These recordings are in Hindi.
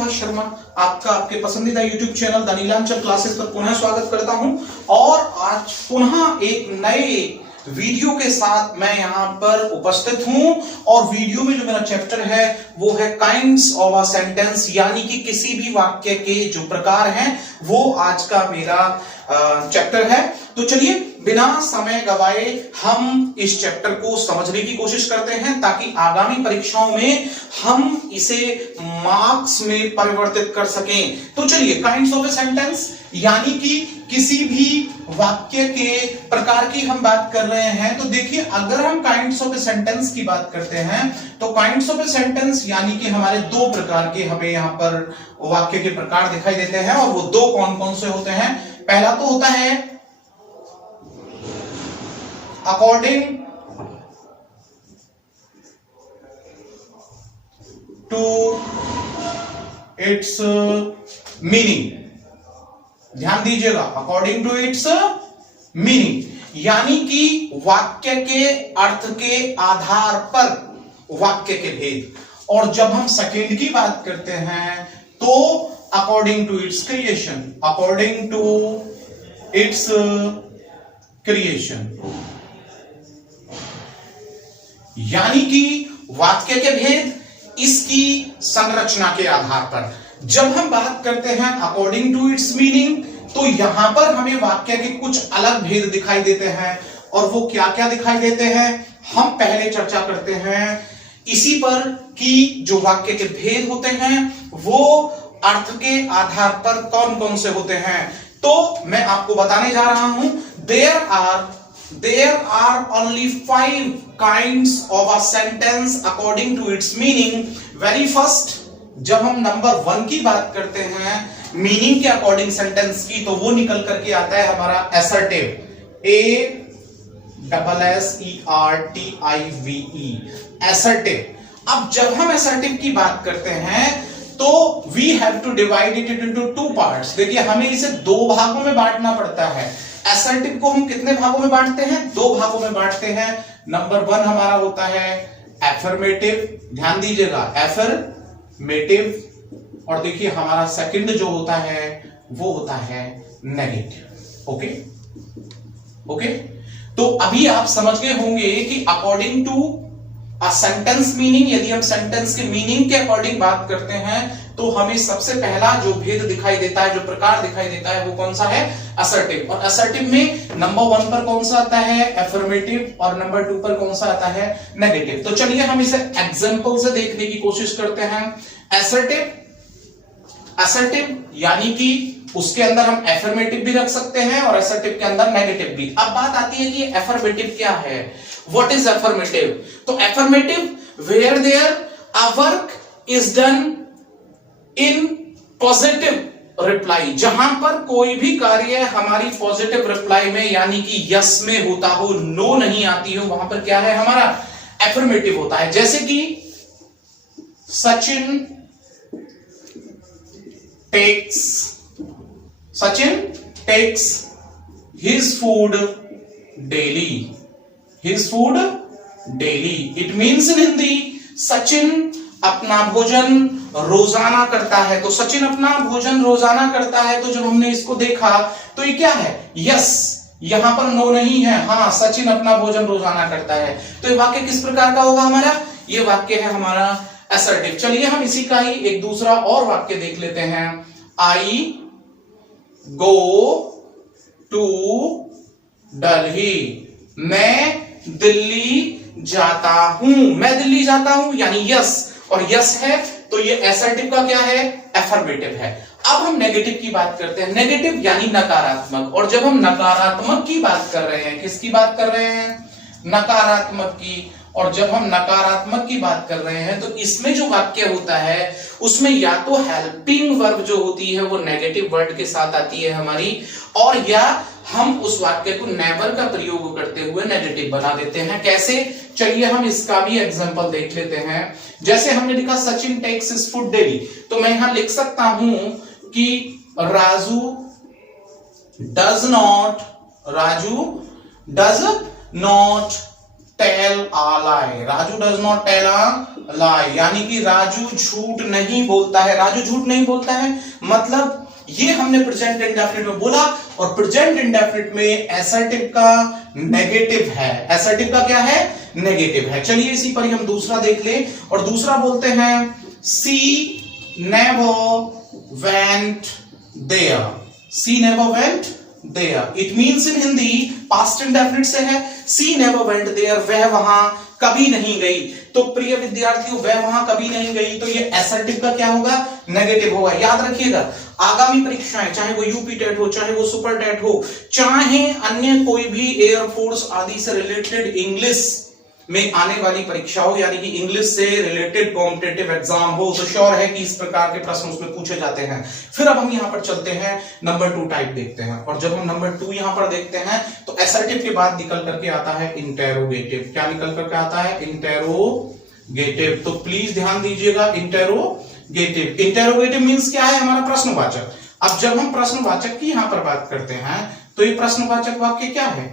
सुभाष शर्मा आपका आपके पसंदीदा YouTube channel the Nilanchal Classes पर पुनः स्वागत करता हूं और आज पुनः एक नए वीडियो के साथ मैं यहां पर उपस्थित हूं। और वीडियो में जो मेरा चैप्टर है वो है काइंड्स ऑफ अ सेंटेंस, यानी कि किसी भी वाक्य के जो प्रकार हैं वो आज का मेरा चैप्टर है। तो चलिए बिना समय गवाए हम इस चैप्टर को समझने की कोशिश करते हैं ताकि आगामी परीक्षाओं में हम इसे मार्क्स में परिवर्तित कर सकें। तो चलिए काइंड्स ऑफ ए सेंटेंस यानी कि किसी भी वाक्य के प्रकार की हम बात कर रहे हैं। तो देखिए अगर हम काइंड्स ऑफ ए सेंटेंस की बात करते हैं तो काइंड्स ऑफ ए सेंटेंस यानी कि हमारे दो प्रकार के हमें यहां पर वाक्य के प्रकार दिखाई देते हैं और वो दो कौन कौन से होते हैं। पहला तो होता है अकॉर्डिंग टू इट्स मीनिंग। ध्यान दीजिएगा, अकॉर्डिंग टू इट्स मीनिंग यानी कि वाक्य के अर्थ के आधार पर वाक्य के भेद। और जब हम सेकंड की बात करते हैं तो according to its creation, according to its creation यानी कि वाक्य के भेद इसकी संरचना के आधार पर। जब हम बात करते हैं अकॉर्डिंग टू इट्स मीनिंग तो यहां पर हमें वाक्य के कुछ अलग भेद दिखाई देते हैं। और वो क्या क्या दिखाई देते हैं हम पहले चर्चा करते हैं इसी पर कि जो वाक्य के भेद होते हैं वो अर्थ के आधार पर कौन कौन से होते हैं। तो मैं आपको बताने जा रहा हूं there are only 5 kinds of a sentence according to its meaning। Very first जब हम नंबर 1 की बात करते हैं मीनिंग के अकॉर्डिंग सेंटेंस की तो वो निकल करके आता है हमारा assertive, ASSERTIVE, assertive। अब जब हम assertive की बात करते हैं तो we have to divide it into 2 parts। देखिए हमें इसे 2 भागों में बांटना पड़ता है। असर्टिव को हम कितने भागों में बांटते हैं? 2 भागों में बांटते हैं। नंबर 1 हमारा होता है एफर्मेटिव, ध्यान दीजिएगा एफर्मेटिव। और देखिए हमारा सेकंड जो होता है वो होता है नेगेटिव। ओके, तो अभी आप समझ गए होंगे कि according to a sentence meaning, यदि हम सेंटेंस के मीनिंग के अकॉर्डिंग बात करते हैं तो हमें सबसे पहला जो भेद दिखाई देता है, जो प्रकार दिखाई देता है वो कौन सा है? असर्टिव। और असर्टिव में नंबर 1 पर कौन सा आता है? एफर्मेटिव। और नंबर 2 पर कौन सा आता है? नेगेटिव। तो चलिए हम इसे एग्जांपल से देखने की कोशिश करते हैं। असर्टिव यानी कि उसके अंदर हम एफर्मेटिव भी रख सकते हैं और असर्टिव के अंदर नेगेटिव भी। अब बात आती है कि एफर्मेटिव क्या है? What is affirmative? तो affirmative where there a work is done in positive reply, जहां पर कोई भी कार्य हमारी पॉजिटिव रिप्लाई में यानी कि यस में होता हो, नो नहीं आती हो, वहां पर क्या है हमारा? एफर्मेटिव होता है। जैसे कि Sachin takes his food daily. It means in Hindi Sachin अपना भोजन रोजाना करता है। तो सचिन अपना भोजन रोजाना करता है, तो जब हमने इसको देखा तो ये क्या है? यस, यहां पर नो नहीं है। हाँ, सचिन अपना भोजन रोजाना करता है। तो ये वाक्य किस प्रकार का होगा हमारा? ये वाक्य है हमारा असर्टिव। चलिए हम इसी का ही एक दूसरा और वाक्य देख लेते हैं। आई गो टू दिल्ली, मैं दिल्ली जाता हूं। मैं दिल्ली जाता हूं यानी यस, और यस है तो ये असर्टिव का क्या है? एफर्मेटिव है। अब हम नेगेटिव की बात करते हैं। नेगेटिव यानी नकारात्मक। और जब हम नकारात्मक की बात कर रहे हैं, किसकी बात कर रहे हैं? नकारात्मक की। और जब हम नकारात्मक की बात कर रहे हैं तो इसमें जो वाक्य होता है उसमें या तो हेल्पिंग वर्ब जो होती है वो नेगेटिव वर्ड के साथ आती है हमारी, और या हम उस वाक्य को नेवर का प्रयोग करते हुए नेगेटिव बना देते हैं। कैसे? चलिए हम इसका भी एग्जांपल देख लेते हैं। जैसे हमने लिखा Sachin takes his food daily, तो मैं यहां लिख सकता हूं कि Raju does not tell a lie, Raju does not tell a lie, यानी कि राजू झूठ नहीं बोलता है। राजू झूठ नहीं बोलता है मतलब ये हमने प्रेजेंट इंडेफिनिट में बोला, और प्रेजेंट इंडेफिनिट में एसर्टिव का नेगेटिव है। एसर्टिव का क्या है? नेगेटिव है। चलिए इसी पर ही हम दूसरा देख ले, और दूसरा बोलते हैं she never went there. She never went there, it means in Hindi past indefinite से है, सी नेवर वेंट देयर, वह वहां कभी नहीं गई। तो प्रिय विद्यार्थियों, वह वहां कभी नहीं गई, तो ये एसर्टिव का क्या होगा? नेगेटिव होगा। याद रखिएगा, आगामी परीक्षाएं, चाहे वो यूपी टेट हो, चाहे वो सुपर टेट हो, चाहे अन्य कोई भी एयरफोर्स आदि से रिलेटेड इंग्लिश में आने वाली परीक्षा हो, यानी कि इंग्लिश से रिलेटेड कॉम्पिटिटिव एग्जाम हो, तो श्योर है कि इस प्रकार के प्रश्न उसमें पूछे जाते हैं। फिर अब हम यहां पर चलते हैं, नंबर 2 टाइप देखते हैं, और जब हम नंबर 2 यहां पर देखते हैं तो एसर्टिव के बाद निकल करके आता है इंटेरोगेटिव। क्या निकल करके आता है? इंटेरोगेटिव। तो प्लीज ध्यान दीजिएगा, इंटेरोगेटिव। इंटेरोगेटिव मींस क्या है? हमारा प्रश्नवाचक। अब जब हम प्रश्नवाचक की यहां पर बात करते हैं तो ये प्रश्नवाचक वाक्य क्या है?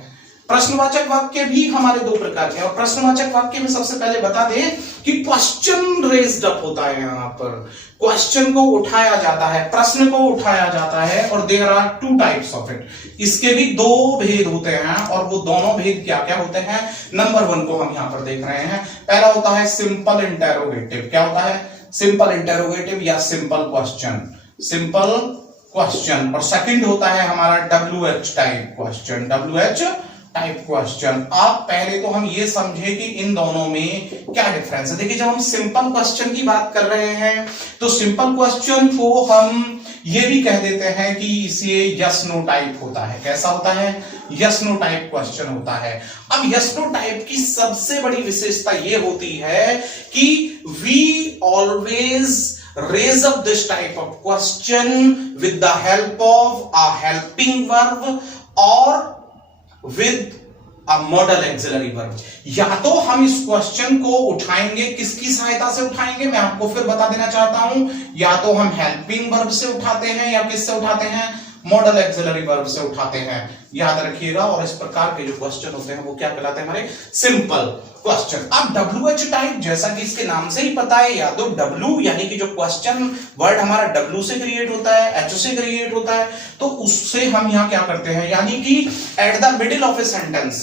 प्रश्नवाचक वाक्य भी हमारे 2 प्रकार के हैं, और प्रश्नवाचक वाक्य में सबसे पहले बता दें कि क्वेश्चन रेज्ड अप होता है। यहां पर क्वेश्चन को उठाया जाता है, प्रश्न को उठाया जाता है, और there are 2 types of it. इसके भी 2 भेद होते हैं, और वो दोनों भेद क्या क्या होते हैं? नंबर 1 को हम यहां पर देख रहे हैं। पहला होता है सिंपल इंटेरोगेटिव। क्या होता है? सिंपल इंटेरोगेटिव या सिंपल क्वेश्चन, सिंपल क्वेश्चन। और सेकंड होता है हमारा WH type question, WH type question. आप पहले तो हम ये समझे कि इन दोनों में क्या डिफरेंस है। देखिए, जब हम सिंपल क्वेश्चन की बात कर रहे हैं तो सिंपल क्वेश्चन को हम ये भी कह देते हैं कि इसे यस नो टाइप होता है। कैसा होता है? यस नो टाइप क्वेश्चन होता है। अब यस नो टाइप की सबसे बड़ी विशेषता ये होती है कि we always raise up this type of question with the help of a helping verb or with a modal auxiliary verb। या तो हम इस क्वेश्चन को उठाएंगे, किसकी सहायता से उठाएंगे मैं आपको फिर बता देना चाहता हूं। या तो हम हेल्पिंग वर्ब से उठाते हैं, या किससे उठाते हैं? मॉडल एक्सिलरी वर्ब से उठाते हैं। याद रखिएगा। और इस प्रकार के जो क्वेश्चन होते हैं वो क्या कहलाते हैं? हमारे सिंपल क्वेश्चन। अब WH टाइप, जैसा कि इसके नाम से ही पता है, या तो W यानी कि जो क्वेश्चन वर्ड हमारा W से क्रिएट होता है, H से क्रिएट होता है, तो उससे हम यहां क्या करते हैं, यानी कि at the middle of a sentence,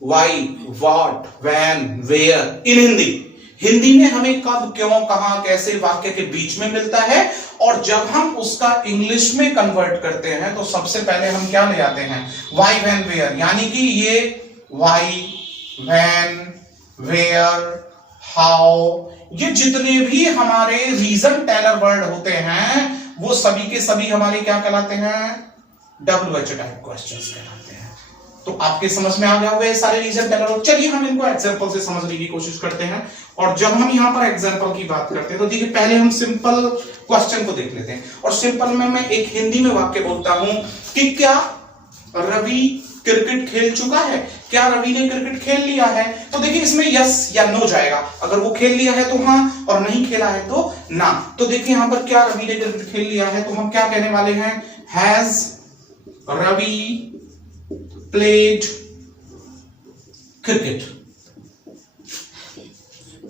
why, what, when, where, in Hindi में हमें कब, क्यों, कहां, कैसे वाक्य के बीच में मिलता है। और जब हम उसका इंग्लिश में कन्वर्ट करते हैं तो सबसे पहले हम क्या ले आते हैं? व्हाई, व्हेन, वेयर, यानी कि ये व्हाई, व्हेन, वेयर, हाउ, ये जितने भी हमारे रीजन टेलर वर्ड होते हैं वो सभी के सभी हमारे क्या कहलाते हैं? WH टाइप क्वेश्चंस कहलाते हैं। तो आपके समझ में आ गया होगा ये सारे रीजन टेलर। चलिए हम इनको एग्जांपल से समझने की कोशिश करते हैं। और जब हम यहां पर एग्जांपल की बात करते हैं तो देखिए, पहले हम सिंपल क्वेश्चन को देख लेते हैं। और सिंपल में मैं एक हिंदी में वाक्य बोलता हूं कि क्या रवि क्रिकेट खेल चुका है? क्या रवि ने क्रिकेट खेल लिया है? तो देखिए, इसमें यस या नो जाएगा। अगर वो खेल लिया है तो हाँ, और नहीं खेला है तो ना। तो देखिए यहां पर, क्या रवि ने क्रिकेट खेल लिया है, तो हम क्या कहने वाले हैं? Has Ravi played cricket.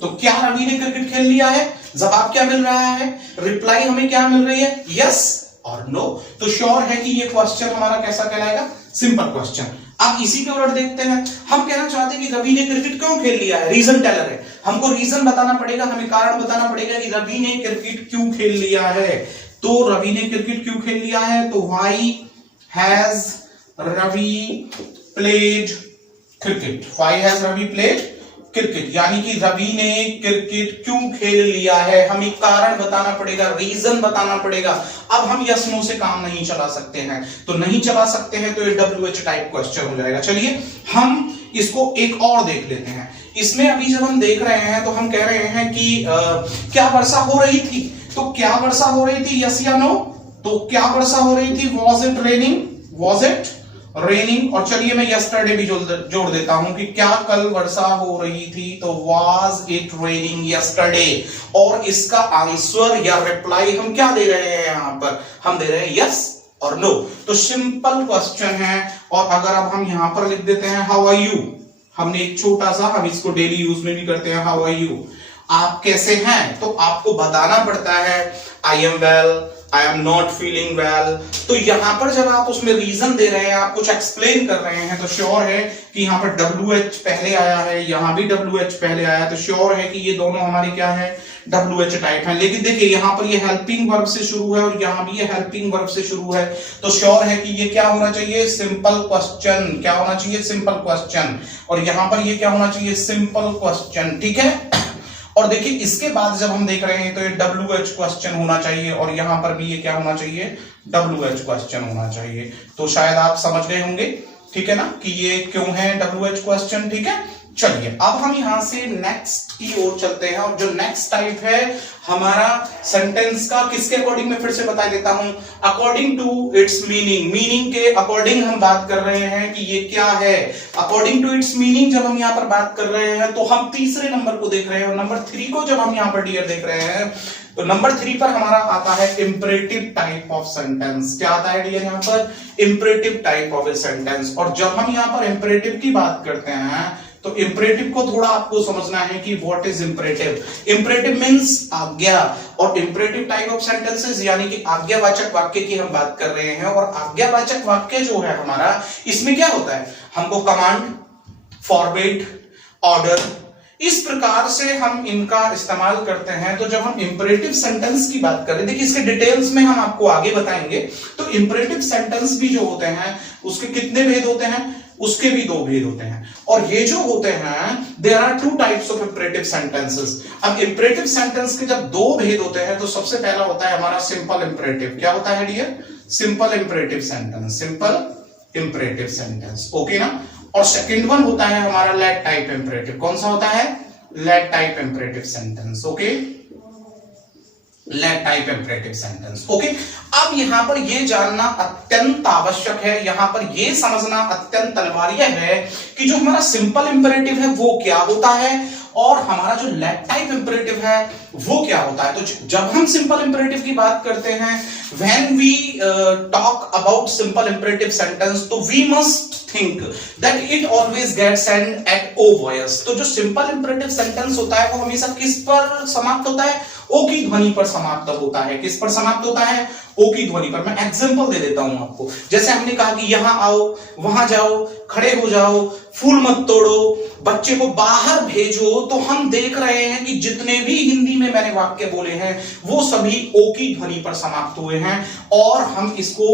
तो क्या रवि ने क्रिकेट खेल लिया है? जवाब क्या मिल रहा है? रिप्लाई हमें क्या मिल रही है? यस और नो। तो श्योर है कि ये क्वेश्चन हमारा कैसा कहलाएगा? Simple question. अब इसी के उलट देखते हैं, हम कहना चाहते हैं कि रवि ने क्रिकेट क्यों खेल लिया है, रीजन टेलर है, हमको रीजन बताना पड़ेगा, हमें कारण बताना पड़ेगा कि रवि ने क्रिकेट क्यों खेल लिया है। तो रवि ने क्रिकेट क्यों खेल लिया है, तो why has Ravi played cricket, why has Ravi played cricket, यानी कि रवि ने क्रिकेट क्यों खेल लिया है, हमें कारण बताना पड़ेगा, रीजन बताना पड़ेगा। अब हम यस नो से काम नहीं चला सकते हैं, तो नहीं चला सकते हैं तो ये WH टाइप क्वेश्चन हो जाएगा। चलिए हम इसको एक और देख लेते हैं। इसमें अभी जब हम देख रहे हैं तो हम कह रहे हैं कि क्या वर्षा हो रही थी, तो क्या वर्षा हो रही थी, यस या नो। तो क्या वर्षा हो रही थी, was it raining, was it raining. और चलिए मैं यस्टरडे भी जोड़ देता हूं कि क्या कल वर्षा हो रही थी, तो वाज इट रेनिंग यस्टरडे। और इसका आंसर या रिप्लाई हम क्या दे रहे हैं, यहां पर हम दे रहे हैं यस और नो। तो सिंपल क्वेश्चन है। और अगर अब हम यहां पर लिख देते हैं हाउ आर यू, हमने एक छोटा सा, हम इसको डेली यूज में भी करते हैं, हाउ आर यू, आप कैसे हैं, तो आपको बताना पड़ता है I am well, I am not feeling well. तो यहां पर जब आप उसमें रीजन दे रहे हैं, आप कुछ एक्सप्लेन कर रहे हैं, तो श्योर है कि यहाँ पर WH पहले आया है, यहां भी WH पहले आया, तो श्योर है कि ये दोनों हमारे क्या है, WH टाइप है। लेकिन देखिए यहाँ पर ये हेल्पिंग वर्ब से शुरू है और यहाँ भी ये हेल्पिंग वर्ब से शुरू है, तो श्योर है कि ये क्या होना चाहिए, सिंपल क्वेश्चन। क्या होना चाहिए, सिंपल क्वेश्चन। और यहाँ पर ये क्या होना चाहिए, सिंपल क्वेश्चन। ठीक है, और देखिए इसके बाद जब हम देख रहे हैं तो ये WH क्वेश्चन होना चाहिए, और यहां पर भी ये क्या होना चाहिए, WH क्वेश्चन होना चाहिए। तो शायद आप समझ गए होंगे, ठीक है ना, कि ये क्यों है WH क्वेश्चन। ठीक है, चलिए अब हम यहां से नेक्स्ट की ओर चलते हैं, और जो नेक्स्ट टाइप है हमारा सेंटेंस का, किसके अकॉर्डिंग मैं फिर से बता देता हूं, according to its meaning. Meaning के अकॉर्डिंग हम बात कर रहे हैं कि ये क्या है, अकॉर्डिंग टू इट्स मीनिंग जब हम यहां पर बात कर रहे हैं तो हम तीसरे नंबर को देख रहे हैं, और नंबर 3 को जब हम यहां पर डियर देख रहे हैं तो नंबर 3 पर हमारा आता है इंपरेटिव टाइप ऑफ सेंटेंस। क्या आता है डियर यहां पर, imperative type of a sentence. और जब हम यहां पर इंपरेटिव की बात करते हैं तो इंपरेटिव को थोड़ा आपको समझना है कि what is imperative. Imperative means आज्ञा, और इंपरेटिव टाइप ऑफ सेंटेंसेस यानी कि आज्ञावाचक वाक्य की हम बात कर रहे हैं। और आज्ञावाचक वाक्य जो है हमारा, इसमें क्या होता है, हमको कमांड, फॉरबिड, ऑर्डर, इस प्रकार से हम इनका इस्तेमाल करते हैं। तो जब हम इंपरेटिव सेंटेंस की बात करें, देखिए इसके डिटेल्स में हम आपको आगे बताएंगे। तो इंपरेटिव सेंटेंस भी जो होते हैं उसके कितने भेद होते हैं, उसके भी 2 भेद होते हैं। और ये जो होते हैं, there are 2 types of imperative sentences. अब इंपरेटिव सेंटेंस के जब 2 भेद होते हैं तो सबसे पहला होता है हमारा सिंपल इंपरेटिव। क्या होता है dear, simple imperative sentence, simple imperative sentence, okay ना। और सेकंड वन होता है हमारा लेट टाइप इंपरेटिव। कौन सा होता है, let type imperative sentence, okay, let type imperative sentence, okay. अब यहां पर यह जानना अत्यंत आवश्यक है, यहां पर यह समझना अत्यंत अनिवार्य है कि जो हमारा सिंपल इंपरेटिव है वो क्या होता है, और हमारा जो लेट टाइप इंपरेटिव है वो क्या होता है। तो जब हम सिंपल इंपरेटिव की बात करते हैं, when we talk about simple imperative sentence, तो we must think that it always gets end at O voice। तो जो सिंपल इंपरेटिव सेंटेंस होता है वो हमेशा किस पर समाप्त होता है, ओ की ध्वनि पर समाप्त होता है। किस पर समाप्त होता है, ओ की ध्वनि पर। मैं एग्जांपल दे देता हूं आपको, जैसे हमने कहा कि यहां आओ, वहां जाओ, खड़े हो जाओ, फूल मत तोड़ो, बच्चे को बाहर भेजो, तो हम देख रहे हैं कि जितने भी हिंदी में मैंने वाक्य बोले हैं वो सभी ओ की ध्वनि पर समाप्त हुए हैं, और हम इसको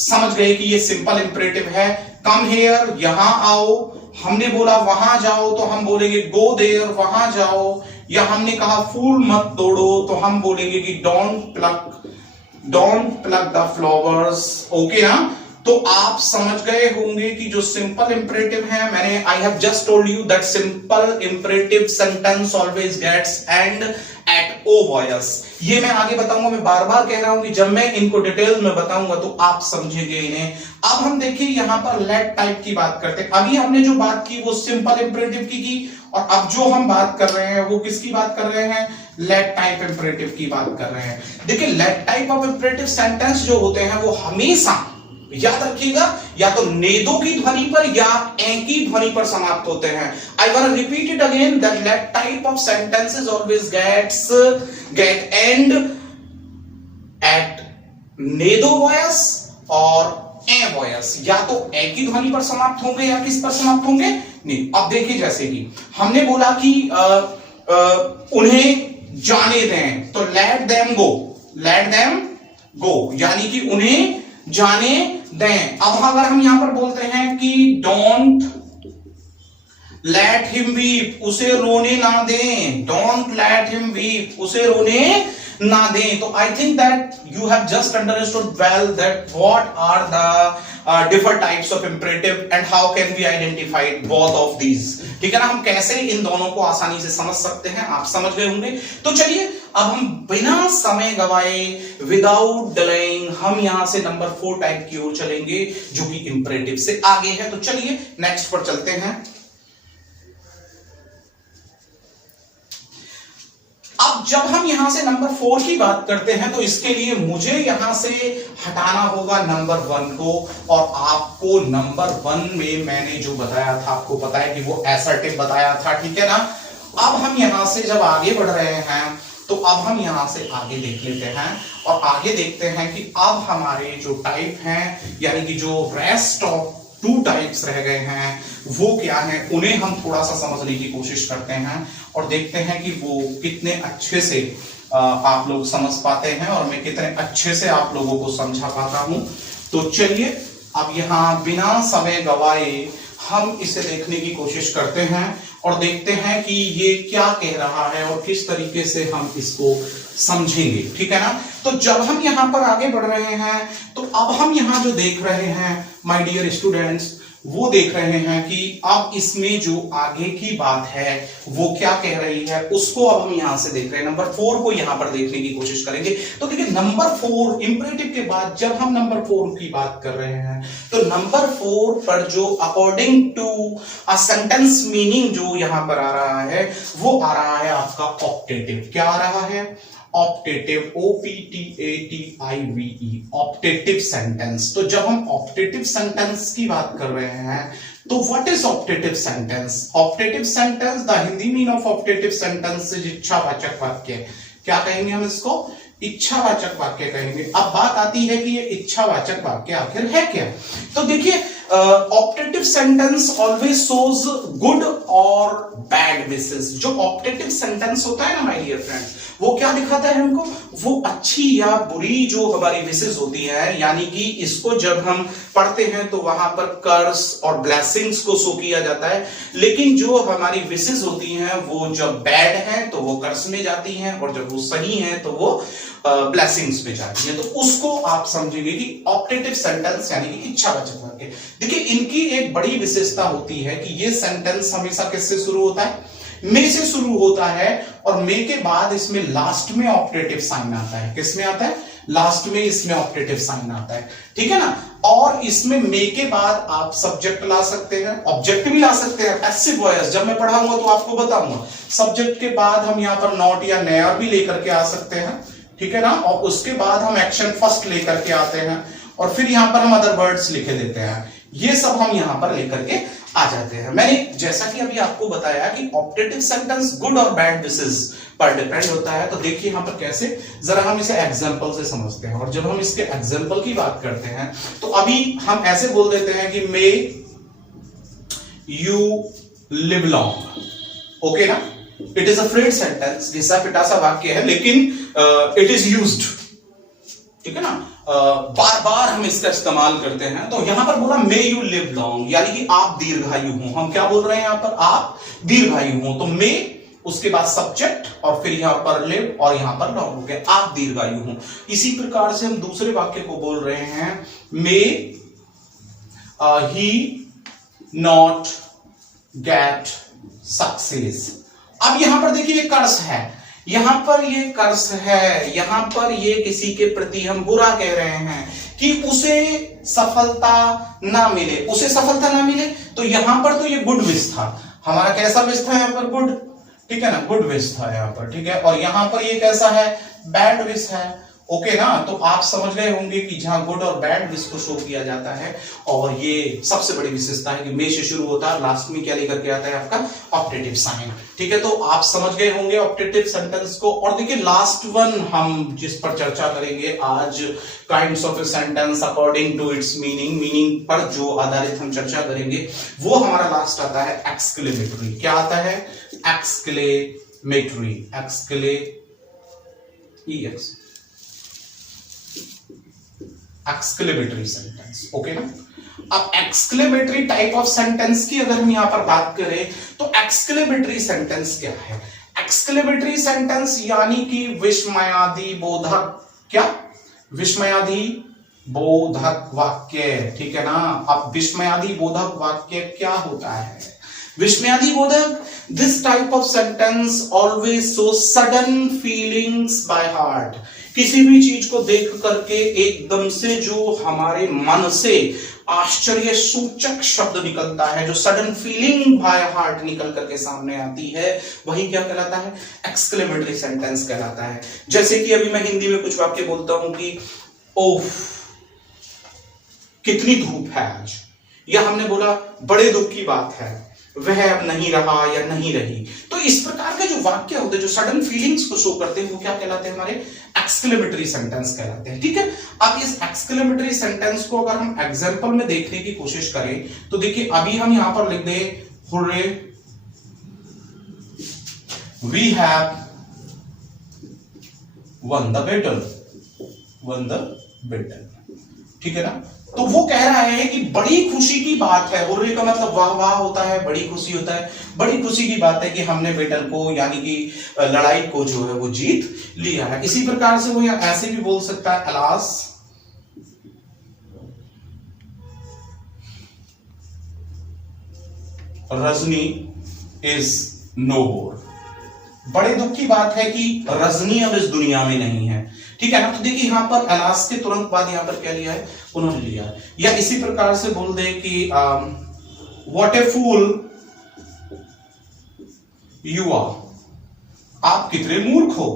समझ गए कि ये सिंपल इंपरेटिव है। कम हियर, यहां आओ, हमने बोला वहां जाओ तो हम बोलेंगे गो देयर, वहां जाओ। या हमने कहा फूल मत तोड़ो तो हम बोलेंगे कि don't plug the flowers, okay ना। तो आप समझ गए होंगे कि जो सिंपल इंपरेटिव है, मैंने I have just told you that simple imperative sentence always gets end at o voice. ये मैं आगे बताऊंगा, मैं बार बार कह रहा हूं कि जब मैं इनको डिटेल में बताऊंगा तो आप समझेंगे इन्हें। अब हम देखिए यहां पर लेट टाइप की बात करते हैं। अभी हमने जो बात की वो सिंपल इंपरेटिव की, और अब जो हम बात कर रहे हैं वो किसकी बात कर रहे हैं, लेट टाइप इंपरेटिव की बात कर रहे हैं। देखिए let type of imperative sentence जो होते हैं वो हमेशा, याद रखिएगा, या तो नेदो की ध्वनि पर या ए की ध्वनि पर समाप्त होते हैं। I want to repeat it again that let type of sentences always get end at नेदो वॉयस और ए वॉयस, या तो ए की ध्वनि पर समाप्त होंगे या किस पर समाप्त होंगे, नहीं। अब देखिए जैसे कि हमने बोला कि उन्हें जाने दें, तो लेट देम गो, यानी कि उन्हें जाने दें। अब अगर हम यहां पर बोलते हैं कि डोंट लेट हिम वीप, उसे रोने ना दें, डोंट लेट हिम वीप, उसे रोने ना दें, तो I think that you have just understood well that what are the different types of imperative and how can we identify both of these. ठीक है ना, हम कैसे इन दोनों को आसानी से समझ सकते हैं, आप समझ गए होंगे। तो चलिए अब हम बिना समय गवाए, विदाउट डिलेइंग, हम यहां से नंबर 4 टाइप की ओर चलेंगे जो कि इंपरेटिव से आगे है। तो चलिए नेक्स्ट पर चलते हैं। अब जब हम यहां से नंबर 4 की बात करते हैं तो इसके लिए मुझे यहां से हटाना होगा नंबर 1 को, और आपको नंबर 1 में मैंने जो बताया था, आपको पता है कि वो असर्टिव बताया था, ठीक है ना। अब हम यहां से जब आगे बढ़ रहे हैं तो अब हम यहां से आगे देख लेते हैं और आगे देखते हैं कि अब हमारे जो टाइप हैं, यानी कि जो रेस्ट ऑफ 2 टाइप्स रह गए हैं वो क्या है, उन्हें हम थोड़ा सा समझने की कोशिश करते हैं और देखते हैं कि वो कितने अच्छे से आप लोग समझ पाते हैं और मैं कितने अच्छे से आप लोगों को समझा पाता हूं। तो चलिए अब यहां बिना समय गवाए हम इसे देखने की कोशिश करते हैं और देखते हैं कि ये क्या कह रहा है और किस तरीके से हम इसको समझेंगे, ठीक है ना। तो जब हम यहां पर आगे बढ़ रहे हैं तो अब हम यहां जो देख रहे हैं माय डियर स्टूडेंट्स, वो देख रहे हैं कि अब इसमें जो आगे की बात है वो क्या कह रही है, उसको अब हम यहां से देख रहे हैं। नंबर 4 को यहां पर देखने की कोशिश करेंगे। तो देखिए नंबर 4 इंपरेटिव के बाद जब हम नंबर 4 की बात कर रहे हैं तो नंबर 4 पर जो according to a sentence meaning जो यहां पर आ रहा है वो आ रहा है आपका ऑप्टेटिव। क्या आ रहा है? Optative, OPTATIVE, optative sentence. तो जब हम ऑप्टेटिव सेंटेंस की बात कर रहे हैं तो what is optative sentence? Optative sentence, the Hindi mean of optative sentence is इच्छावाचक वाक्य। क्या कहेंगे हम इसको? इच्छावाचक वाक्य कहेंगे। अब बात आती है कि ये इच्छावाचक वाक्य आखिर है क्या। तो देखिए optative sentence always shows good और बैड विशेस। जो ऑप्टेटिव सेंटेंस होता है ना माय डियर फ्रेंड्स, वो क्या दिखाता है हमको? वो अच्छी या बुरी जो हमारी विशेस होती है, यानी कि इसको जब हम पढ़ते हैं तो वहां पर कर्स और ब्लेसिंग्स को शो किया जाता है, लेकिन जो हमारी विशेस होती हैं वो जब बैड है तो वो कर्स में जाती हैं और जब वो सही है तो वो ब्लेसिंग्स में जाती है। तो उसको आप समझेंगे कि ऑप्टेटिव सेंटेंस यानी कि इच्छावाचक वाक्य। देखिए इनकी एक बड़ी विशेषता होती है कि ये सेंटेंस हमेशा किससे शुरू होता है? मे से शुरू होता है और मे के बाद इसमें लास्ट में ऑप्टेटिव साइन आता है। किसमें आता है? लास्ट में इसमें ऑप्टेटिव साइन आता है, ठीक है ना। और इसमें मे के बाद आप सब्जेक्ट ला सकते हैं, ऑब्जेक्ट भी ला सकते हैं, पैसिव वॉइस। जब मैं पढ़ाऊंगा तो आपको बताऊंगा। सब्जेक्ट के बाद हम यहां पर नॉट या नेयर भी लेकर के आ सकते हैं, ठीक है ना। और उसके बाद हम एक्शन फर्स्ट लेकर के आते हैं और फिर यहां पर हम अदर वर्ड्स लिखे देते हैं। ये सब हम यहां पर लेकर के आ जाते हैं। मैंने जैसा कि अभी आपको बताया कि ऑप्टेटिव सेंटेंस गुड और बैड विशेस पर डिपेंड होता है। तो देखिए यहां पर कैसे, जरा हम इसे एग्जांपल से समझते हैं। और जब हम इसके एग्जांपल की बात करते हैं तो अभी हम ऐसे बोल देते हैं कि may you live long, okay ना। It is a frayed sentence, घिसा पिटासा वाक्य है, लेकिन इट इज यूज्ड, ठीक है ना। बार बार हम इसका इस्तेमाल करते हैं। तो यहां पर बोला मे यू लिव लॉन्ग, यानी कि आप दीर्घायु हो। हम क्या बोल रहे हैं यहां पर? आप दीर्घायु हो। तो मे, उसके बाद सब्जेक्ट और फिर यहां पर लिव और यहां पर लॉन्ग हो गया, आप दीर्घायु हो। इसी प्रकार से हम दूसरे वाक्य को बोल रहे हैं मे ही नॉट गेट सक्सेस। अब यहां पर देखिए ये कर्स है, यहां पर ये कर्स है, यहां पर ये किसी के प्रति हम बुरा कह रहे हैं कि उसे सफलता ना मिले, उसे सफलता ना मिले। तो यहां पर तो ये गुड विश था, हमारा कैसा विश था यहां पर? गुड, ठीक है ना, गुड विश था यहां पर, ठीक है। और यहां पर ये कैसा है? बैड विश है, ओके ना। तो आप समझ गए होंगे कि जहां गुड और बैड विश को शो किया जाता है। और ये सबसे बड़ी विशेषता है कि मे से शुरू होता है, लास्ट में क्या लेकर के आता है? आपका ऑप्टेटिव साइन, ठीक है। तो आप समझ गए होंगे ऑप्टेटिव सेंटेंस को। और देखिए लास्ट वन हम जिस पर चर्चा करेंगे आज, kinds of a sentence according to its meaning, meaning पर जो आधारित हम चर्चा करेंगे, वो हमारा लास्ट आता है एक्सक्लेमेटरी। क्या आता है? एक्सक्लेमेटरी, एक्सक्लेमेटरी सेंटेंस, ओके ना। अब एक्सक्लेमेटरी टाइप ऑफ सेंटेंस की अगर हम यहां पर बात करें तो एक्सक्लेमेटरी सेंटेंस क्या है? एक्सक्लेमेटरी सेंटेंस यानी कि विस्मयादि बोधक, क्या? विस्मयादि बोधक वाक्य, ठीक है ना। अब विस्मयादि बोधक वाक्य क्या होता है? विस्मयादि बोधक, this type of sentence always show sudden feelings by heart. किसी भी चीज को देख करके एकदम से जो हमारे मन से आश्चर्य सूचक शब्द निकलता है, जो सडन फीलिंग बाय हार्ट निकल करके सामने आती है, वही क्या कहलाता है? एक्सक्लेमेटरी सेंटेंस कहलाता है। जैसे कि अभी मैं हिंदी में कुछ वाक्य बोलता हूं कि ओफ कितनी धूप है आज, या हमने बोला बड़े दुख की बात है, वह अब नहीं रहा या नहीं रही। तो इस प्रकार के जो वाक्य होते हैं जो सडन फीलिंग्स को शो करते हैं, वो क्या कहलाते हैं? हमारे एक्सक्लेमेटरी सेंटेंस कहलाते हैं। ठीक है, अब इस एक्सक्लेमेटरी सेंटेंस को अगर हम एग्जांपल में देखने की कोशिश करें तो देखिए, अभी हम यहां पर लिख दें hurray we have won the battle. ठीक है ना, तो वो कह रहा है कि बड़ी खुशी की बात है। हुर्रे का मतलब वाह वाह होता है, बड़ी खुशी होता है। बड़ी खुशी की बात है कि हमने बैटल को यानी कि लड़ाई को जो है वो जीत लिया है। इसी प्रकार से वो या ऐसे भी बोल सकता है अलास रजनी इज नो मोर। बड़े दुख की बात है कि रजनी अब इस दुनिया में नहीं है। ठीक है ना, तो देखिए यहां पर अलास के तुरंत बाद यहां पर क्या लिया है? उन्होंने लिया है। या इसी प्रकार से बोल दे कि what a fool you are, आप कितने मूर्ख हो।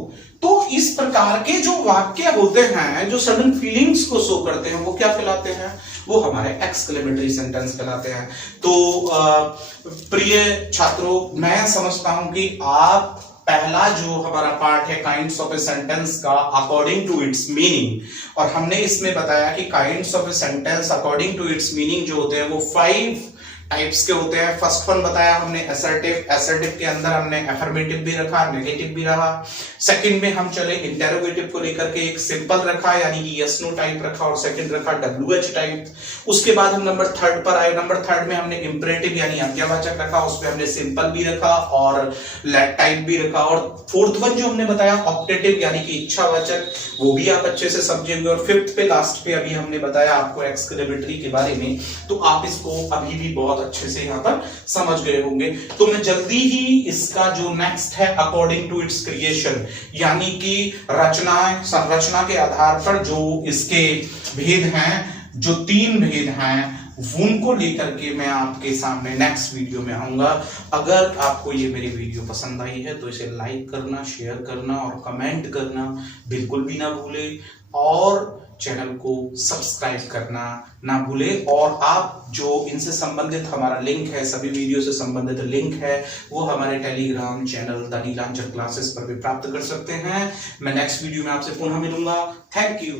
तो इस प्रकार के जो वाक्य होते हैं जो सडन फीलिंग्स को शो करते हैं, वो क्या कहलाते हैं? वो हमारे एक्सक्लेमेटरी सेंटेंस कहलाते हैं। तो प्रिय छात्रों, मैं समझता हूं कि आप पहला जो हमारा पार्ट है काइंड्स ऑफ ए सेंटेंस का अकॉर्डिंग टू इट्स मीनिंग, और हमने इसमें बताया कि kinds of a sentence according to its meaning जो होते हैं वो 5 टाइप्स के होते हैं। फर्स्ट वन बताया हमने असर्टिव, असर्टिव के अंदर हमने अफर्मेटिव भी रखा, नेगेटिव भी रहा। सेकंड में हम चले इंटेरोगेटिव को लेकर के एक सिंपल रखा यानी कि यस नो टाइप रखा, और सेकंड रखा WH टाइप। उसके बाद हम नंबर 3 पर आए। नंबर 3 में हमने इंपरेटिव यानी आज्ञावाचक रखा, उसमें हमने सिंपल भी रखा और लेट टाइप भी रखा। और फोर्थ वन जो हमने बताया ऑप्टेटिव यानी कि इच्छावाचक, वो भी आप अच्छे से समझेंगे। और फिफ्थ पे लास्ट पे अभी हमने बताया आपको एक्सक्लेमेटरी के बारे में, तो आप इसको अभी भी बहुत अच्छे से यहां पर समझ गए होंगे। तो मैं जल्दी ही इसका जो नेक्स्ट है अकॉर्डिंग टू इट्स क्रिएशन यानी कि रचना संरचना के आधार पर जो इसके भेद हैं, जो 3 भेद हैं, उनको लेकर के मैं आपके सामने नेक्स्ट वीडियो में आऊंगा। अगर आपको ये मेरी वीडियो पसंद आई है तो इसे लाइक करना, शेयर करना और कमेंट करना बिल्कुल भी ना भूले, और चैनल को सब्सक्राइब करना ना भूले। और आप जो इनसे संबंधित हमारा लिंक है, सभी वीडियो से संबंधित लिंक है, वो हमारे Telegram channel the Nilanchal Classes पर भी प्राप्त कर सकते हैं। मैं नेक्स्ट वीडियो में आपसे पुनः मिलूंगा। Thank you.